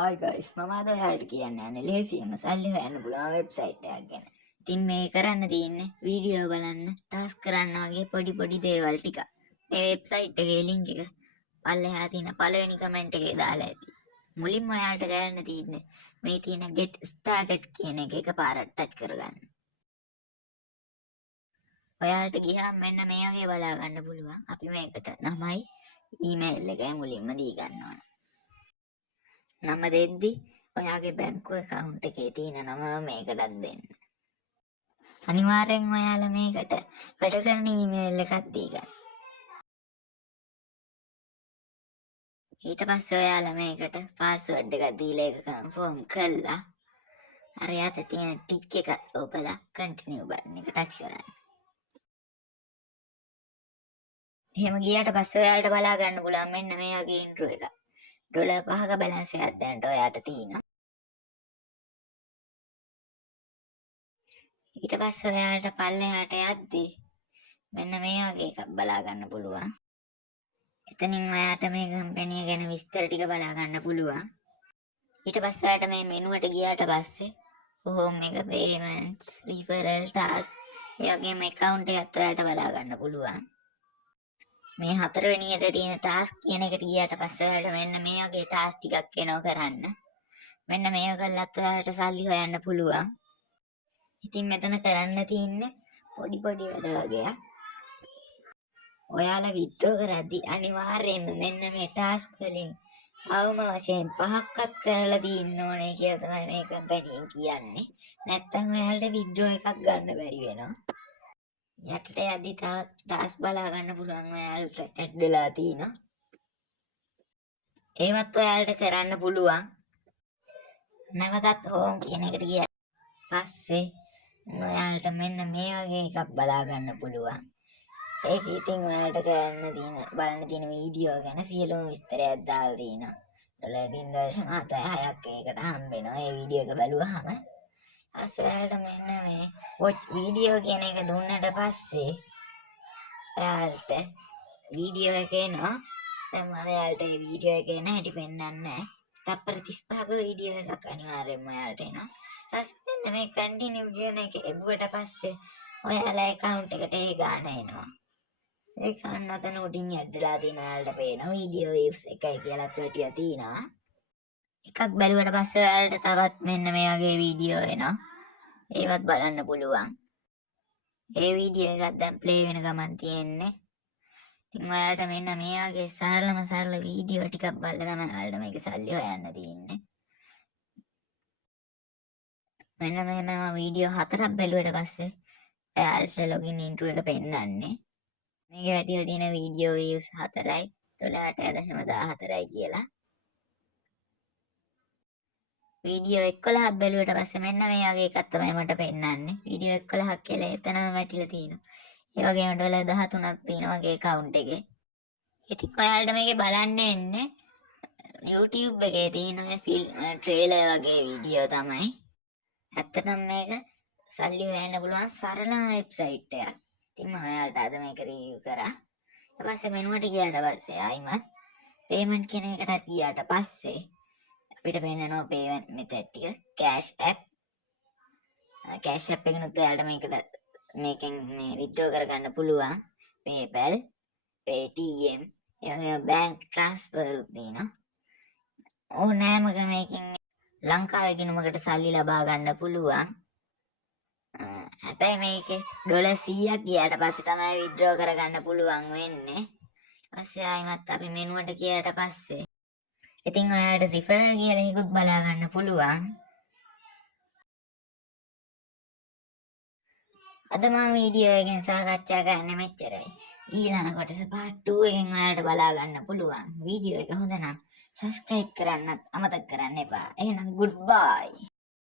Hi guys, මම අද ඔයාලට කියන්න යන්නේ ලේසියෙන්ම සල්ලි හොයන්න පුළුවන් වෙබ්සයිට් එකක් ගැන. ඉතින් මේ කරන්න තියෙන්නේ වීඩියෝ බලන්න, ටාස්ක් කරන්න වගේ පොඩි දේවල් ටික. මේ වෙබ්සයිට් එකේ link එක පල්ලෙහා තියෙන පළවෙනි කමෙන්ට් එකේ දාලා ඇති. මුලින්ම ඔයාලට කරන්න තියෙන්නේ මේ තියෙන get started කියන එක එකපාරට ටච් කරගන්න. ඔයාලට ගියාම මෙන්න මේ වගේ බලා ගන්න පුළුවන්. අපි මේකට නමයි ඊමේල් එකයි මුලින්ම දී ගන්න ඕන. නම දෙද්දි ඔයාගේ බැංකු account එකේ තියෙන නම මේකටත් දෙන්න. අනිවාර්යෙන් ඔයාලා මේකට වැඩ කරන ඊමේල් එකක් දී ගන්න. ඊට පස්සේ ඔයාලා මේකට password එකක් දීලා ඒක confirm කළා. අර යට තියෙන ටික් එක ඔබලා continue button එක touch කරන්න. එහෙම ගියාට පස්සේ ඔයාලට බලා ගන්න පුළුවන් මෙන්න මේ වගේ intro එකක්. $5ක balance එකක් දැනට ඔයාට තියෙනවා. ඊට පස්සේ ඔයාලට පල්ලෙහාට යද්දී මෙන්න මේ වගේ එකක් බලා ගන්න පුළුවන්. එතනින් ඔයාට මේ කම්පැනි ගැන විස්තර ටික බලා ගන්න පුළුවන්. ඊට පස්සේ ඔයාට මේ මෙනු එකට ගියාට පස්සේ home එක payments referral task ඒ වගේම account එකත් ඔයාලට බලා ගන්න පුළුවන්. මේ හතරවෙනියට තියෙන task කියන එකට ගියාට පස්සේ ඔයාලට මෙන්න මේ වගේ task ටිකක් එනවා කරන්න. මෙන්න මේක කළත් ඔයාලට සල්ලි හොයන්න පුළුවන්. ඉතින් මෙතන කරන්න තියෙන්නේ පොඩි වැඩ වගේක්. ඔයාලා විත්ඩ්‍රෝ කරද්දී අනිවාර්යයෙන්ම මෙන්න මේ ටාස්ක් වලින් අවම වශයෙන් 5ක්වත් කරලා තියෙන්න ඕනේ කියලා තමයි මේ කම්පැනියෙන් කියන්නේ. නැත්තම් ඔයාලට විත්ඩ්‍රෝ එකක් ගන්න බැරි වෙනවා. යටට යද්දි ටාස්ක් බලා ගන්න පුළුවන් ඔයාලට ඇඩ් වෙලා තියෙනවා. ඒවත් ඔයාලට කරන්න පුළුවන්. නැවතත් හෝම් කියන එකට ගියාට පස්සේ ඔයාලට මෙන්න මේ වගේ එකක් බලා ගන්න පුළුවන්. ඒක ඉතින් ඔයාලට බලන්න තියෙන වීඩියෝ ගැන සියලුම විස්තරයක් දාලා තියෙනවා. $0.76ක් ඒකට හම්බ වෙනවා. ඒ වීඩියෝ එක බලුවාම ඔයාලට මෙන්න මේ watch වීඩියෝ කියන එක දුන්නට පස්සේ ඔයාලට වීඩියෝ එක එනවා. දැන් මම ඔයාලට මේ වීඩියෝ එක එන හැටි පෙන්නන්නේ නැහැ. තප්පර 35ක වීඩියෝ එකක් අනිවාර්යයෙන්ම ඔයාලට එනවා. ඊට මේ කන්ටිනියු කියන එක එබුවට පස්සේ ඔයාලා account එකට ඒ ගාන එනවා. ඒ ගාන අතන උඩින් ඇඩ් වෙලා තියෙන ඔයාලට පේනවා වීඩියෝ views එකයි කියලාත් වැටිලා තියෙනවා. එකක් බැලුවට පස්සේ ඔයාලට තවත් මෙන්න මේ වගේ වීඩියෝ එනවා. ඒවත් බලන්න පුළුවන්. ඒ වීඩියෝ එකක් දැන් ප්ලේ වෙන ගමන් තියෙන්නේ. ඉතින් ඔයාලට මෙන්න මේ වගේ සරල වීඩියෝ ටිකක් බලලා තමයි ඔයාලට මේක සල්ලි හොයන්න තියෙන්නේ. මෙන්න මෙහෙම වීඩියෝ 4ක් බැලුවට පස්සේ ඔයාලට login intro එක පෙන්නන්නේ. මේකේ වැටිලා තියෙන වීඩියෝ views 4යි $8.14යි කියලා. වීඩියෝ 11ක් බැලුවට පස්සේ මෙන්න මේ වගේ එකක් තමයි මට පෙන්නන්නේ. වීඩියෝ 11ක් කියලා එතනම වැටිලා තියෙනවා. ඒ වගේම $13ක් තියෙනවා මගේ account එකේ. ඉතින් ඔයාලට මේකේ බලන්න එන්නේ YouTube එකේ තියෙන ඔය ට්‍රේලර් වගේ වීඩියෝ තමයි. ඇත්තටම මේක සල්ලි හොයන්න පුළුවන් සරල වෙබ්සයිට් එකක්. ඉතින් මම ඔයාලට අද මේක රිවිව් කරා. ඊට පස්සේ මෙනුවට ගියාට පස්සේ ආයිමත් payment කියන එකටත් ගියාට පස්සේ අපිට පෙන්නනවා payment method ටික cash app. cash app එකනොත් ඔයාලට මේකෙන් මේ withdraw කරගන්න පුළුවන්. PayPal, Paytm, එයාගේ bank transfer උත් දෙනවා. ඕනෑම මේකෙන් ලංකාවේ ගිණුමකට සල්ලි ලබා ගන්න පුළුවන්. හැබැයි මේකේ $100ක් ගියාට පස්සේ තමයි withdraw කරගන්න පුළුවන් වෙන්නේ. ඊපස්සේ ආයිමත් අපි මෙනුවට ගියාට පස්සේ ඉතින් ඔයාලට referral කියලා එකකුත් බලා ගන්න පුළුවන්. අද මම වීඩියෝ එකෙන් සාකච්ඡා කරන්නේ මෙච්චරයි. ඊළඟ කොටස part 2 එකෙන් ඔයාලට බලා ගන්න පුළුවන්. වීඩියෝ එක හොඳ නම් subscribe කරන්නත් අමතක කරන්න එපා. එහෙනම් goodbye.